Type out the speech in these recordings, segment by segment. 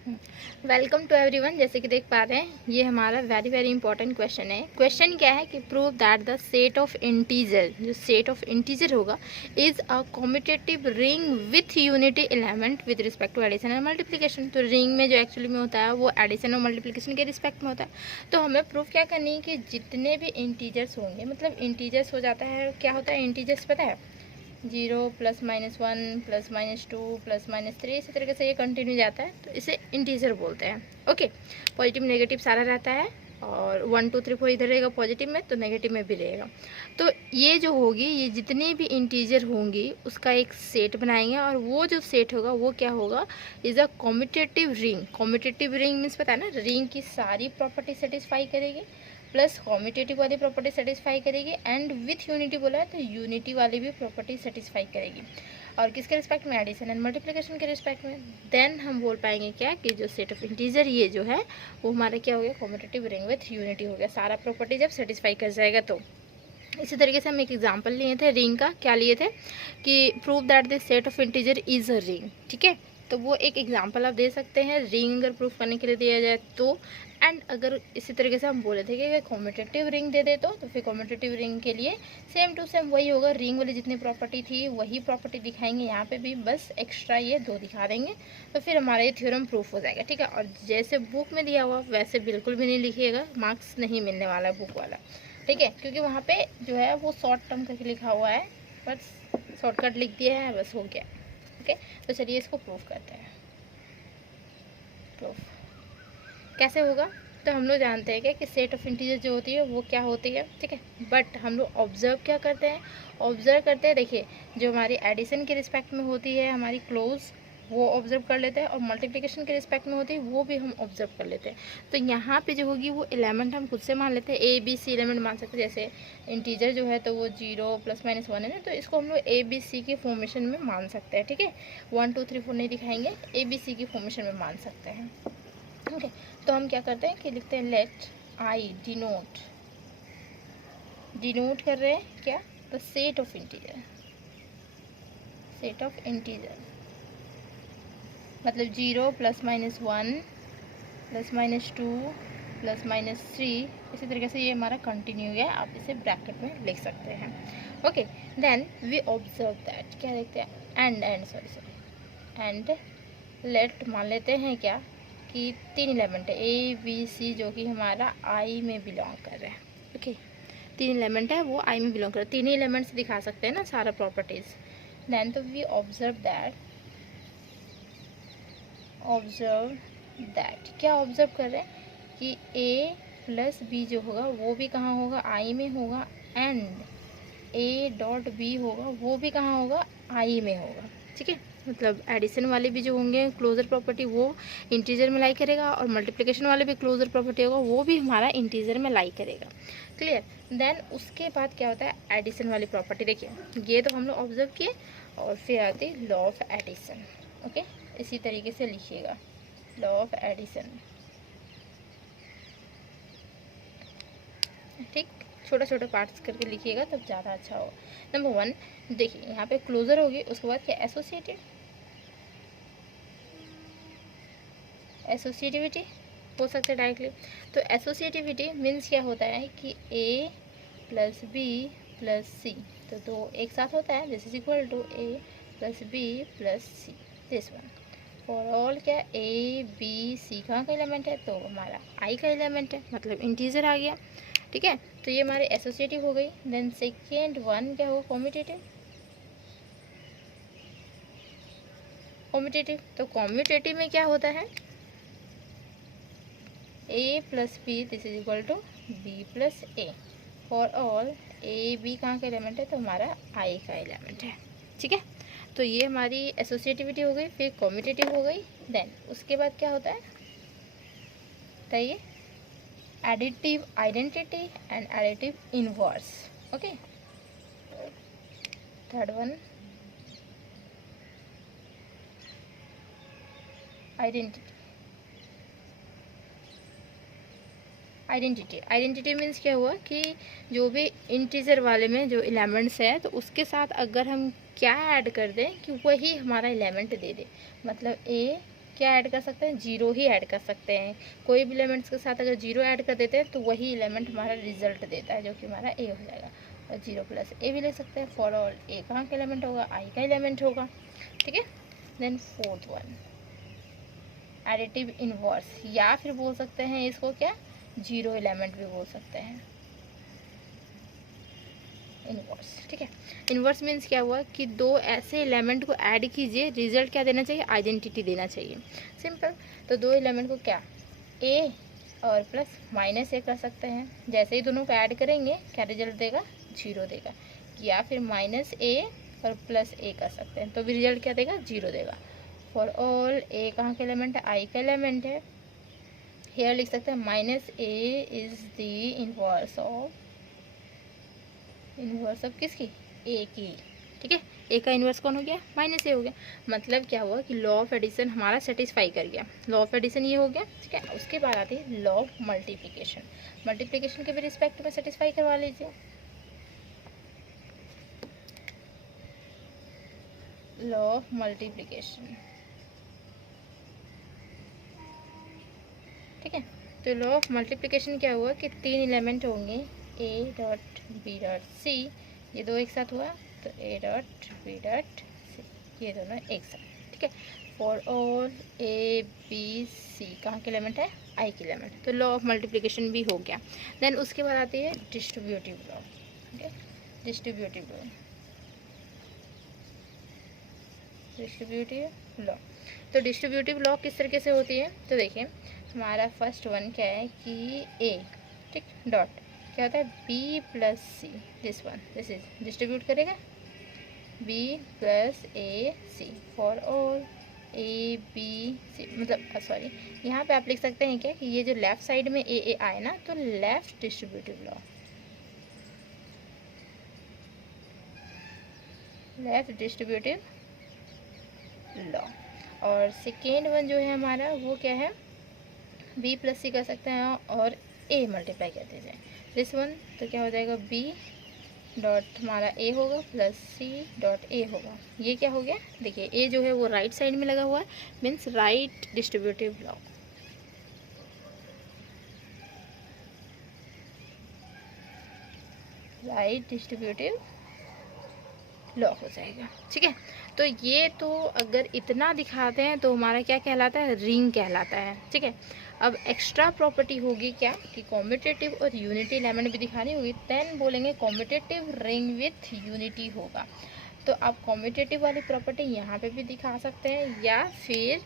Welcome to everyone. जैसे कि देख पा रहे हैं, ये हमारा वेरी इंपॉर्टेंट क्वेश्चन है। क्वेश्चन क्या है कि prove that the set of integer, जो सेट ऑफ इंटीजर होगा, is a commutative ring with unity element with respect to addition and multiplication. तो रिंग में जो एक्चुअली में होता है वो एडिशन और मल्टीप्लिकेशन के रिस्पेक्ट में होता है। तो हमें प्रूफ क्या करनी है कि जितने भी इंटीजर्स होंगे, मतलब इंटीजर्स हो जाता है, क्या होता है इंटीजर्स पता है, 0 +-1 +-2 +-3, इसी तरीके से ये कंटिन्यू जाता है, तो इसे इंटीजर बोलते हैं। ओके, पॉजिटिव नेगेटिव सारा रहता है, और 1 2 3 4 इधर रहेगा पॉजिटिव में, तो नेगेटिव में भी रहेगा। तो ये जो होगी, ये जितनी भी इंटीजर होंगी उसका एक सेट बनाएंगे, और वो जो सेट होगा वो क्या होगा, is a commutative ring. Commutative ring means पता है ना, रिंग की सारी प्रॉपर्टी सेटिस्फाई करेगी, प्लस कॉम्यूटेटिव वाली प्रॉपर्टी सेटिस्फाई करेगी, एंड विथ यूनिटी बोला है तो यूनिटी वाली भी प्रॉपर्टी सेटिस्फाई करेगी। और किसके रिस्पेक्ट में, एडिशन एंड मल्टीप्लिकेशन के रिस्पेक्ट में। देन हम बोल पाएंगे क्या कि जो सेट ऑफ इंटीजर ये जो है वो हमारा क्या हो गया, कॉम्यूटेटिव रिंग विथ यूनिटी हो गया, सारा प्रॉपर्टी जब सेटिस्फाई कर जाएगा तो। इसी तरीके से हम एक एग्जांपल लिए थे रिंग का, क्या लिए थे कि prove that this set of integer is a ring. ठीक है, तो वो एक एग्जांपल आप दे सकते हैं रिंग अगर प्रूफ करने के लिए दिया जाए तो। एंड अगर इसी तरीके से हम बोले थे कि कॉम्यूटेटिव रिंग दे दे तो फिर कॉम्यूटेटिव रिंग के लिए सेम टू सेम वही होगा, रिंग वाली जितनी प्रॉपर्टी थी वही प्रॉपर्टी दिखाएंगे यहाँ पे भी, बस एक्स्ट्रा ये 2 दिखा देंगे, तो फिर हमारा ये थ्योरम प्रूफ हो जाएगा। ठीक है, और जैसे बुक में दिया हुआ वैसे बिल्कुल भी नहीं लिखिएगा, मार्क्स नहीं मिलने वाला है बुक वाला। ठीक है, क्योंकि वहाँ पे जो है वो शॉर्ट टर्म करके लिखा हुआ है, बस शॉर्टकट लिख दिया है, बस हो गया। ओके, तो चलिए इसको प्रूफ करते हैं। प्रूफ कैसे होगा, तो हम लोग जानते हैं क्या कि सेट ऑफ इंटीजर जो होती है वो क्या होती है। ठीक है, बट हम लोग ऑब्जर्व क्या करते हैं, ऑब्जर्व करते हैं, देखिए जो हमारी एडिशन के रिस्पेक्ट में होती है हमारी क्लोज, वो ऑब्जर्व कर लेते हैं, और मल्टीप्लिकेशन के रिस्पेक्ट में होती है वो भी हम ऑब्जर्व कर लेते हैं। तो यहाँ पे जो होगी वो एलिमेंट हम खुद से मान लेते हैं, ABC एलिमेंट मान सकते हैं। जैसे इंटीजर जो है तो वो 0 +-1 है ना, तो इसको हम लोग ABC की फॉर्मेशन में मान सकते हैं। ठीक है, 1 2 3 4 नहीं दिखाएंगे, ABC की फॉर्मेशन में मान सकते हैं। ओके, तो हम क्या करते हैं कि लिखते हैं लेट आई डिनोट कर रहे हैं क्या, the set of integer. Set of integer मतलब 0 +-1 +-2 +-3, इसी तरीके से ये हमारा कंटिन्यू है, आप इसे ब्रैकेट में लिख सकते हैं। Okay, then we observe that, क्या लिखते हैं, एंड लेट मान लेते हैं क्या कि 3 एलिमेंट है ABC, जो कि हमारा I में बिलोंग कर रहा है। ओके, 3 एलिमेंट है वो I में बिलोंग कर रहा है, 3 ही एलिमेंट्स दिखा सकते हैं ना सारा प्रॉपर्टीज। देन तो वी ऑब्जर्व दैट क्या ऑब्जर्व कर रहे हैं कि A + B जो होगा वो भी कहाँ होगा, I में होगा, एंड A.B होगा वो भी कहाँ होगा, I में होगा। ठीक है, मतलब एडिशन वाले भी जो होंगे क्लोजर प्रॉपर्टी वो इंटीजर में लाई करेगा, और मल्टीप्लिकेशन वाले भी क्लोजर प्रॉपर्टी होगा वो भी हमारा इंटीजर में लाई करेगा। क्लियर। देन उसके बाद क्या होता है, एडिशन वाली प्रॉपर्टी। देखिए ये तो हम लोग ऑब्जर्व किए, और फिर आती है लॉ ऑफ एडिशन। ओके, इसी तरीके से लिखिएगा, लॉ ऑफ एडिशन। ठीक, छोटा छोटा पार्ट्स करके लिखिएगा तब ज़्यादा अच्छा होगा। नंबर 1, देखिए यहाँ पे क्लोजर होगी, उसके बाद क्या, एसोसिएटिविटी हो सकता है डायरेक्टली। तो एसोसिएटिविटी मीन्स क्या होता है कि A + B + C, तो 2 एक साथ होता है, this is equal to A + B + C, this one for all. क्या ABC कहाँ का एलिमेंट है, तो हमारा I का एलिमेंट है, मतलब इंटीजर आ गया। ठीक है, तो ये हमारे एसोसिएटिव हो गई। देन सेकेंड वन क्या होगा, कॉम्यूटेटिव। तो कॉम्यूटेटिव में क्या होता है, A + B this is equal to B + A for all AB कहाँ का एलिमेंट है, तो हमारा I का एलिमेंट है। ठीक है, तो ये हमारी एसोसिएटिविटी हो गई, फिर कॉम्यूटेटिव हो गई। देन उसके बाद क्या होता है, बताइए, additive identity and additive inverse. Okay, third one, identity means क्या हुआ कि जो भी इंटीजर वाले में जो एलिमेंट्स है तो उसके साथ अगर हम क्या ऐड कर दें कि वही हमारा एलिमेंट दे दे, मतलब A क्या ऐड कर सकते हैं, जीरो ही ऐड कर सकते हैं। कोई भी एलिमेंट्स के साथ अगर जीरो ऐड कर देते हैं तो वही एलिमेंट हमारा रिजल्ट देता है, जो कि हमारा ए हो जाएगा। और जीरो प्लस ए भी ले सकते हैं। फॉर ऑल ए कहाँ का एलिमेंट होगा, आई का एलिमेंट होगा, ठीक है। Then fourth one additive inverse, या फिर बोल सकते हैं इसको क्या, जीरो एलिमेंट भी बोल सकते हैं, इनवर्स, ठीक है। इनवर्स मीन्स क्या हुआ कि दो ऐसे एलिमेंट को ऐड कीजिए, रिजल्ट क्या देना चाहिए, आइडेंटिटी देना चाहिए, सिंपल। तो दो एलिमेंट को क्या, ए और प्लस माइनस ए कर सकते हैं। जैसे ही दोनों को ऐड करेंगे क्या रिजल्ट देगा, जीरो देगा। या फिर माइनस ए और प्लस ए कर सकते हैं, तो भी रिजल्ट क्या देगा, जीरो देगा। फॉर ऑल ए कहाँ का एलिमेंट है, आई का एलिमेंट है। हेयर लिख सकते हैं minus A is the inverse of किसकी, ए की, ठीक है। ए का इन्वर्स कौन हो गया, माइनस ए हो गया। मतलब क्या हुआ कि लॉ ऑफ एडिशन हमारा सेटिस्फाई कर गया। लॉ ऑफ एडिशन ये हो गया, ठीक है। उसके बाद आती है लॉ ऑफ मल्टीप्लिकेशन। मल्टीप्लिकेशन के भी रिस्पेक्ट में सेटिस्फाई करवा लीजिए। लॉ ऑफ मल्टीप्लिकेशन, ठीक है। तो लॉ ऑफ मल्टीप्लिकेशन क्या हुआ कि तीन एलिमेंट होंगे, A dot B dot C, ये दो एक साथ हुआ तो A dot B dot C, ये दोनों एक साथ, ठीक है। For all A B C कहाँ के एलिमेंट है, आई के एलिमेंट, तो लॉ ऑफ मल्टीप्लिकेशन भी हो गया। देन उसके बाद आती है डिस्ट्रीब्यूटिव लॉ, ठीक है। डिस्ट्रीब्यूटिव लॉ, तो डिस्ट्रीब्यूटिव लॉ किस तरीके से होती है, तो देखिए हमारा फर्स्ट वन क्या है कि ए, ठीक, डॉट क्या होता है, B plus C, this is distribute करेगा B plus A C for all A B C, मतलब सॉरी यहाँ पे आप लिख सकते हैं क्या कि ये जो लेफ्ट साइड में ए आए ना, तो left distributive law, left distributive law. और सेकेंड वन जो है हमारा वो क्या है, बी प्लस सी कर सकते हैं और ए मल्टीप्लाई कर दीजिए दिस वन, तो क्या हो जाएगा बी डॉट हमारा ए होगा प्लस सी डॉट ए होगा। ये क्या हो गया, देखिए ए जो है वो राइट साइड में लगा हुआ है, means right distributive law, right distributive law हो जाएगा, ठीक है। तो ये तो अगर इतना दिखाते हैं तो हमारा क्या कहलाता है, रिंग कहलाता है, ठीक है। अब एक्स्ट्रा प्रॉपर्टी होगी क्या कि कॉम्यूटेटिव और यूनिटी एलिमेंट भी दिखानी होगी, देन बोलेंगे कॉम्यूटेटिव रिंग विथ यूनिटी होगा। तो आप कॉम्यूटेटिव वाली प्रॉपर्टी यहाँ पे भी दिखा सकते हैं, या फिर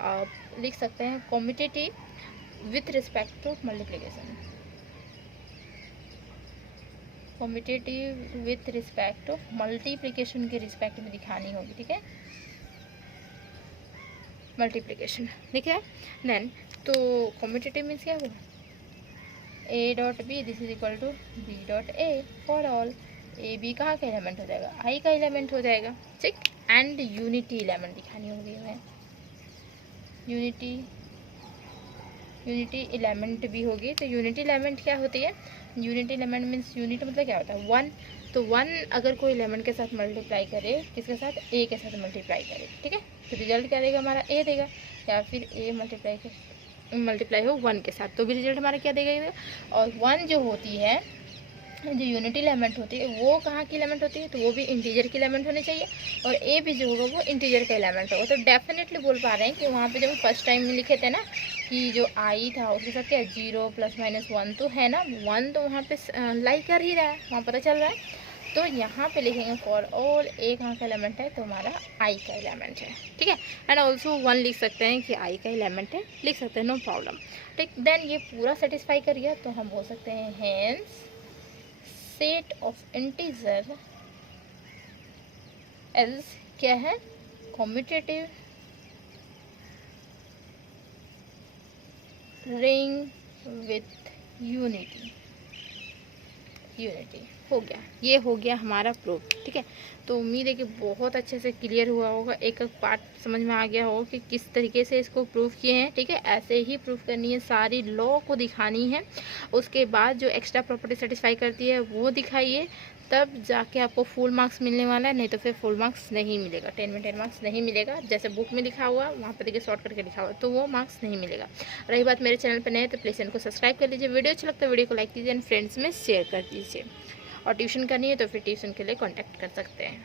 आप लिख सकते हैं commutative with respect to multiplication, commutative with respect to multiplication के रिस्पेक्ट में दिखानी होगी, ठीक है। मल्टीप्लिकेशन ठीक है। देन तो कॉम्यूटेटिव मीन्स क्या हुआ, A dot B this is equal to B dot A for all A B कहाँ का एलिमेंट हो जाएगा, आई का एलिमेंट हो जाएगा, ठीक। एंड यूनिटी एलिमेंट दिखानी होगी हमें, यूनिटी एलिमेंट भी होगी। तो यूनिटी एलिमेंट क्या होती है, यूनिटी एलिमेंट मीन्स यूनिट मतलब क्या होता है, वन। तो वन अगर कोई एलिमेंट के साथ मल्टीप्लाई करे, किसके साथ, ए के साथ मल्टीप्लाई करे, ठीक है, तो रिजल्ट क्या देगा हमारा, ए देगा। या फिर ए मल्टीप्लाई हो वन के साथ, तो भी रिजल्ट हमारा क्या देगा। और वन जो होती है, जो यूनिटी एलिमेंट होती है वो कहाँ की एलिमेंट होती है, तो वो भी इंटीजर की एलिमेंट होनी चाहिए। और ए भी जो होगा वो इंटीजर का एलिमेंट होगा। तो डेफिनेटली बोल पा रहे हैं कि वहाँ पे जब फर्स्ट टाइम में लिखे थे ना कि जो आई था उसके साथ क्या, जीरो प्लस माइनस वन तो है ना, वन तो वहाँ पे लाई कर ही रहा है, वहाँ पता चल रहा है। तो यहाँ पे लिखेंगे फॉर ऑल ए कहाँ का एलिमेंट है, तो हमारा आई का एलिमेंट है, ठीक है। एंड ऑल्सो वन लिख सकते हैं कि आई का एलिमेंट है, लिख सकते हैं, नो प्रॉब्लम, ठीक। देन ये पूरा सेटिस्फाई कर गया तो हम बोल सकते हैं hence set of integer as क्या है, कॉम्यूटेटिव रिंग विथ यूनिटी हो गया, ये हो गया हमारा प्रूफ, ठीक है। तो उम्मीद है कि बहुत अच्छे से क्लियर हुआ होगा, एक एक पार्ट समझ में आ गया होगा कि किस तरीके से इसको प्रूफ किए हैं, ठीक है। ऐसे ही प्रूफ करनी है, सारी लॉ को दिखानी है, उसके बाद जो एक्स्ट्रा प्रॉपर्टी सेटिस्फाई करती है वो दिखाइए, तब जाके आपको फुल मार्क्स मिलने वाला है, नहीं तो फिर फुल मार्क्स नहीं मिलेगा। 10 में 10 मार्क्स नहीं मिलेगा। जैसे बुक में लिखा हुआ वहाँ पर देखिए शॉर्ट करके लिखा हुआ, तो वो मार्क्स नहीं मिलेगा। रही बात मेरे चैनल पर नए तो प्लीज़ चैनल को सब्सक्राइब कर लीजिए। वीडियो अच्छा लगता है वीडियो को लाइक कीजिए एंड फ्रेंड्स में शेयर कर दीजिए। और ट्यूशन करनी है तो फिर ट्यूशन के लिए कॉन्टैक्ट कर सकते हैं।